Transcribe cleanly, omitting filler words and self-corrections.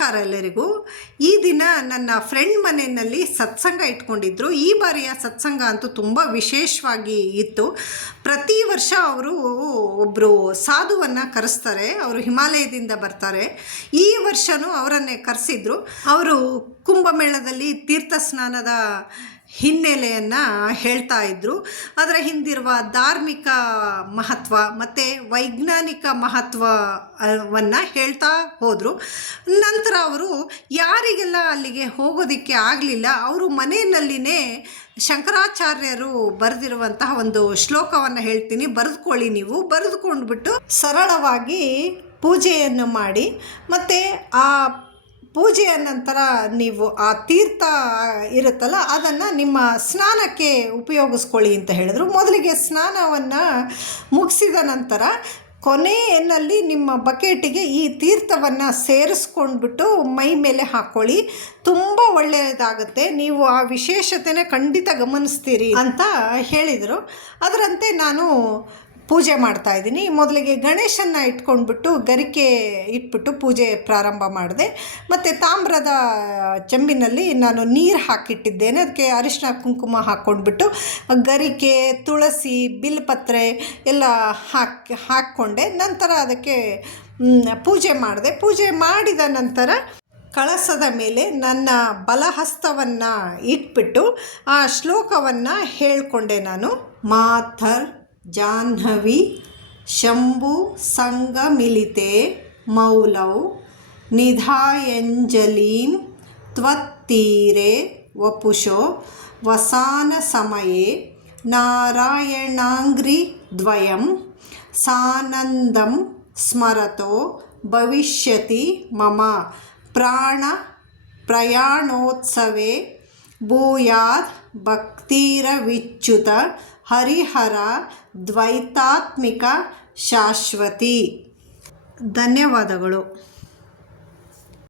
ನಮಸ್ಕಾರ ಎಲ್ಲರಿಗೂ. ಈ ದಿನ ನನ್ನ ಫ್ರೆಂಡ್ ಮನೆಯಲ್ಲಿ ಸತ್ಸಂಗ ಇಟ್ಕೊಂಡಿದ್ರು. ಈ ಬಾರಿಯ ಸತ್ಸಂಗ ಅಂತೂ ತುಂಬ ವಿಶೇಷವಾಗಿ ಇತ್ತು. ಪ್ರತಿ ವರ್ಷ ಅವರು ಒಬ್ಬರು ಸಾಧುವನ್ನು ಕರೆಸ್ತಾರೆ. ಅವರು ಹಿಮಾಲಯದಿಂದ ಬರ್ತಾರೆ. ಈ ವರ್ಷವೂ ಅವರನ್ನೇ ಕರೆಸಿದ್ರು. ಅವರು ಕುಂಭಮೇಳದಲ್ಲಿ ತೀರ್ಥ ಸ್ನಾನದ ಹಿನ್ನೆಲೆಯನ್ನು ಹೇಳ್ತಾ ಇದ್ದರು. ಅದರ ಹಿಂದಿರುವ ಧಾರ್ಮಿಕ ಮಹತ್ವ ಮತ್ತು ವೈಜ್ಞಾನಿಕ ಮಹತ್ವವನ್ನು ಹೇಳ್ತಾ ಹೋದರು. ನಂತರ ಅವರು ಯಾರಿಗೆಲ್ಲ ಅಲ್ಲಿಗೆ ಹೋಗೋದಕ್ಕೆ ಆಗಲಿಲ್ಲ, ಅವರು ಮನೆಯಲ್ಲಿನೇ ಶಂಕರಾಚಾರ್ಯರು ಬರೆದಿರುವಂತಹ ಒಂದು ಶ್ಲೋಕವನ್ನು ಹೇಳ್ತೀನಿ, ಬರೆದುಕೊಳ್ಳಿ. ನೀವು ಬರೆದುಕೊಂಡ್ಬಿಟ್ಟು ಸರಳವಾಗಿ ಪೂಜೆಯನ್ನು ಮಾಡಿ, ಮತ್ತು ಆ ಪೂಜೆಯ ನಂತರ ನೀವು ಆ ತೀರ್ಥ ಇರುತ್ತಲ್ಲ ಅದನ್ನು ನಿಮ್ಮ ಸ್ನಾನಕ್ಕೆ ಉಪಯೋಗಿಸ್ಕೊಳ್ಳಿ ಅಂತ ಹೇಳಿದರು. ಮೊದಲಿಗೆ ಸ್ನಾನವನ್ನು ಮುಗಿಸಿದ ನಂತರ ಕೊನೆಯಲ್ಲಿ ನಿಮ್ಮ ಬಕೆಟಿಗೆ ಈ ತೀರ್ಥವನ್ನು ಸೇರಿಸ್ಕೊಂಡ್ಬಿಟ್ಟು ಮೈ ಮೇಲೆ ಹಾಕ್ಕೊಳ್ಳಿ. ತುಂಬ ಒಳ್ಳೆಯದಾಗುತ್ತೆ. ನೀವು ಆ ವಿಶೇಷತೆನ ಖಂಡಿತ ಗಮನಿಸ್ತೀರಿ ಅಂತ ಹೇಳಿದರು. ಅದರಂತೆ ನಾನು ಪೂಜೆ ಮಾಡ್ತಾಯಿದ್ದೀನಿ. ಮೊದಲಿಗೆ ಗಣೇಶನ್ನು ಇಟ್ಕೊಂಡ್ಬಿಟ್ಟು ಗರಿಕೆ ಇಟ್ಬಿಟ್ಟು ಪೂಜೆ ಪ್ರಾರಂಭ ಮಾಡಿದೆ. ಮತ್ತು ತಾಮ್ರದ ಚೆಂಬಿನಲ್ಲಿ ನಾನು ನೀರು ಹಾಕಿಟ್ಟಿದ್ದೇನೆ. ಅದಕ್ಕೆ ಅರಿಶಿನ ಕುಂಕುಮ ಹಾಕ್ಕೊಂಡ್ಬಿಟ್ಟು ಗರಿಕೆ, ತುಳಸಿ, ಬಿಲ್ಪತ್ರೆ ಎಲ್ಲ ಹಾಕ್ಕೊಂಡೆ. ನಂತರ ಅದಕ್ಕೆ ಪೂಜೆ ಮಾಡಿದೆ. ಪೂಜೆ ಮಾಡಿದ ನಂತರ ಕಳಸದ ಮೇಲೆ ನನ್ನ ಬಲಹಸ್ತವನ್ನು ಇಟ್ಬಿಟ್ಟು ಆ ಶ್ಲೋಕವನ್ನು ಹೇಳಿಕೊಂಡೆ ನಾನು. ಮಾಥರ್ ಜಾಹ್ನವಿ ಶಂಭು ಸಂಗಮಿಲಿತೆ ಮೌಲೌ ನಿಧಾಯಂಜಲೀಂ ತ್ವತ್ತೀರೆ ವಪುಷೋ ವಸಾನ ಸಮಯೇ ನಾರಾಯಣಾಂಗ್ರಿ ದ್ವಯಂ ಸಾನಂದಂ ಸ್ಮರತೋ ಭವಿಷ್ಯತಿ ಮಮ ಪ್ರಾಣ ಪ್ರಯಾಣೋತ್ಸವೇ ಭೂಯಾತ್ ಭಕ್ತಿರವಿಚ್ಯುತ ಹರಿಹರ ದ್ವೈತಾತ್ಮಿಕ ಶಾಶ್ವತಿ. ಧನ್ಯವಾದಗಳು.